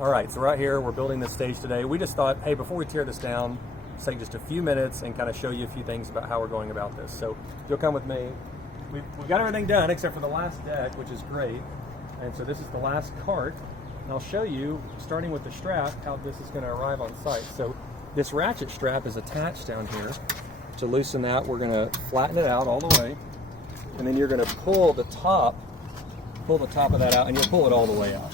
All right, so right here, we're building this stage today. We just thought, hey, before we tear this down, let's take just a few minutes and kind of show you a few things about how we're going about this. So if you'll come with me. We've got everything done except for the last deck, which is great. And so this is the last cart. And I'll show you, starting with the strap, how this is going to arrive on site. So this ratchet strap is attached down here. To loosen that, we're going to flatten it out all the way. And then you're going to pull the top of that out, and you'll pull it all the way out.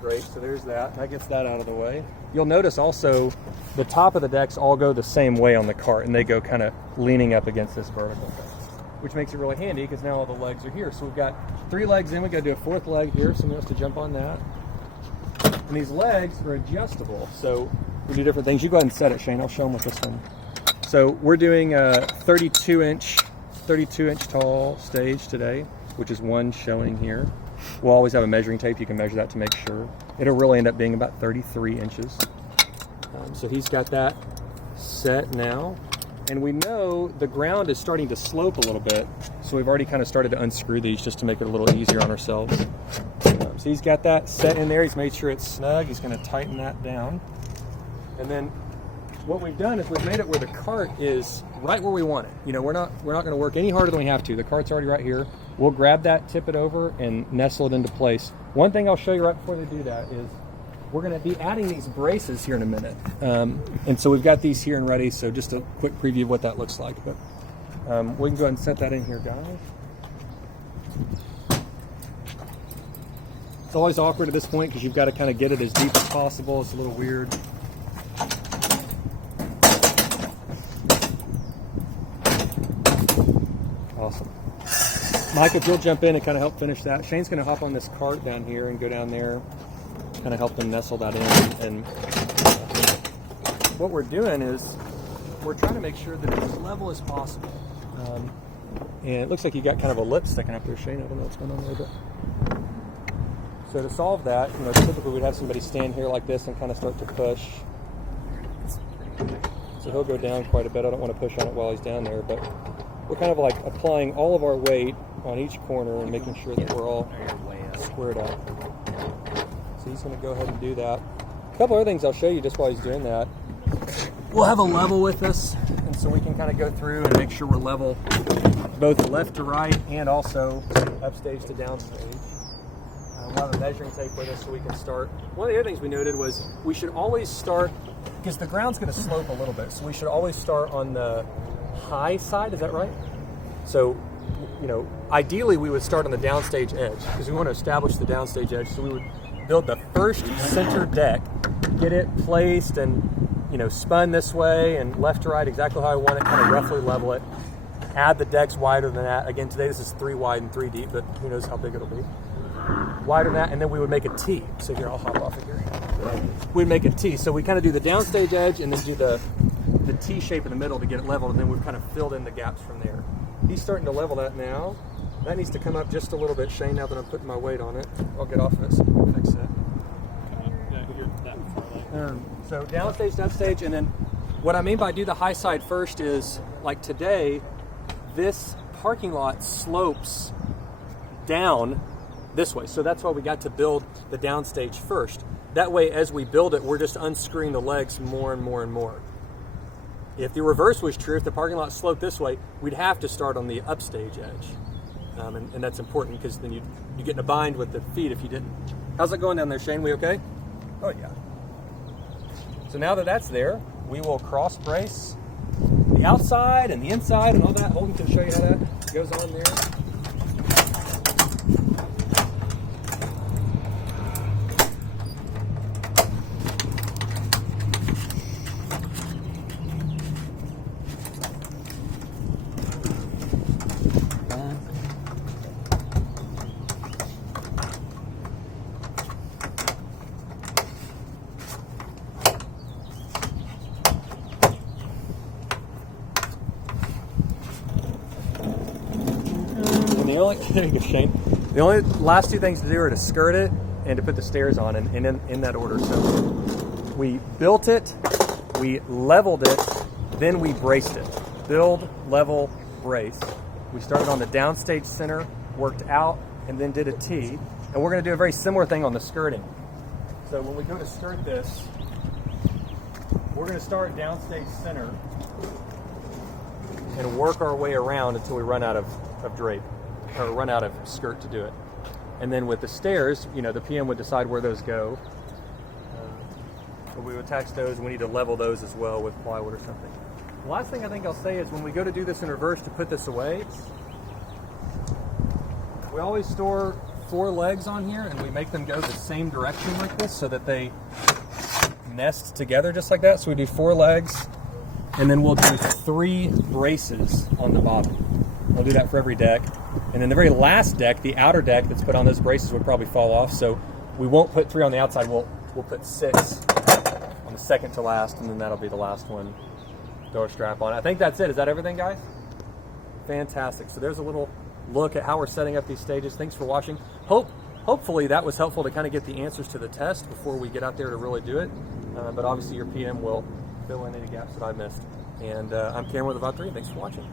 Great, so there's that. That gets that out of the way. You'll notice also the top of the decks all go the same way on the cart, and they go kind of leaning up against this vertical thing, which makes it really handy because now all the legs are here. So we've got 3 legs in. We've got to do a 4th leg here. Someone wants to jump on that. And these legs are adjustable, so we do different things. You go ahead and set it, Shane. I'll show them with this one. So we're doing a 32-inch tall stage today, which is one showing here. We'll always have a measuring tape. You can measure that to make sure. It'll really end up being about 33 inches. So he's got that set now. And we know the ground is starting to slope a little bit. So we've already kind of started to unscrew these just to make it a little easier on ourselves. So he's got that set in there. He's made sure it's snug. He's going to tighten that down. And then what we've done is we've made it where the cart is right where we want it. You know, we're not going to work any harder than we have to. The cart's already right here. We'll grab that, tip it over, and nestle it into place. One thing I'll show you right before they do that is we're going to be adding these braces here in a minute. And so we've got these here and ready, so just a quick preview of what that looks like. But we can go ahead and set that in here, guys. It's always awkward at this point because you've got to kind of get it as deep as possible. It's a little weird. Awesome. Mike, if you'll jump in and kind of help finish that. Shane's going to hop on this cart down here and go down there, kind of help them nestle that in. And what we're doing is we're trying to make sure that it's as level as possible. And it looks like you got kind of a lip sticking up there, Shane. I don't know what's going on there, but so to solve that, you know, typically we'd have somebody stand here like this and kind of start to push. So he'll go down quite a bit. I don't want to push on it while he's down there, but we're kind of like applying all of our weight on each corner and making sure that we're all squared up. So he's going to go ahead and do that. A couple other things I'll show you just while he's doing that. We'll have a level with us, and so we can kind of go through and make sure we're level both left to right and also upstage to downstage. We'll have a measuring tape with us so we can start. One of the other things we noted was we should always start, because the ground's going to slope a little bit, so we should always start on the high side. Is that right? So, you know, ideally we would start on the downstage edge because we want to establish the downstage edge. So we would build the first center deck, get it placed and, you know, spun this way and left to right exactly how I want it, kind of roughly level it. Add the decks wider than that. Again, today this is 3 wide and 3 deep, but who knows how big it'll be. Wider than that, and then we would make a T. So here, I'll hop off of here. We'd make a T. So we kind of do the downstage edge and then do the T shape in the middle to get it leveled, and then we've kind of filled in the gaps from there. He's starting to level that now. That needs to come up just a little bit, Shane, now that I'm putting my weight on it. I'll get off of it so you can fix that. So downstage to upstage, and then what I mean by do the high side first is, like today, this parking lot slopes down this way. So that's why we got to build the downstage first. That way, as we build it, we're just unscrewing the legs more and more and more. If the reverse was true, if the parking lot sloped this way, we'd have to start on the upstage edge. And that's important because then you get in a bind with the feet if you didn't. How's it going down there, Shane? We okay? Oh, yeah. So now that that's there, we will cross brace the outside and the inside and all that. Holden can show you how that goes on there. There you go, Shane. The only last 2 things to do are to skirt it and to put the stairs on, and in that order. So we built it, we leveled it, then we braced it. Build, level, brace. We started on the downstage center, worked out, and then did a T. And we're going to do a very similar thing on the skirting. So when we go to skirt this, we're going to start downstage center and work our way around until we run out of drape, or run out of skirt to do it. And then with the stairs, you know, the PM would decide where those go. But we would attach those, and we need to level those as well with plywood or something. The last thing I think I'll say is when we go to do this in reverse to put this away, we always store 4 legs on here, and we make them go the same direction like this so that they nest together just like that. So we do 4 legs, and then we'll do 3 braces on the bottom. We'll do that for every deck. And then the very last deck, the outer deck that's put on those braces would probably fall off, so we won't put 3 on the outside. We'll put 6 on the second to last, and then that'll be the last one. Throw a strap on. I think that's it. Is that everything, guys? Fantastic. So there's a little look at how we're setting up these stages. Thanks for watching. Hopefully that was helpful to kind of get the answers to the test before we get out there to really do it. But obviously your PM will fill in any gaps that I missed. And I'm Cameron with Avant 3. Thanks for watching.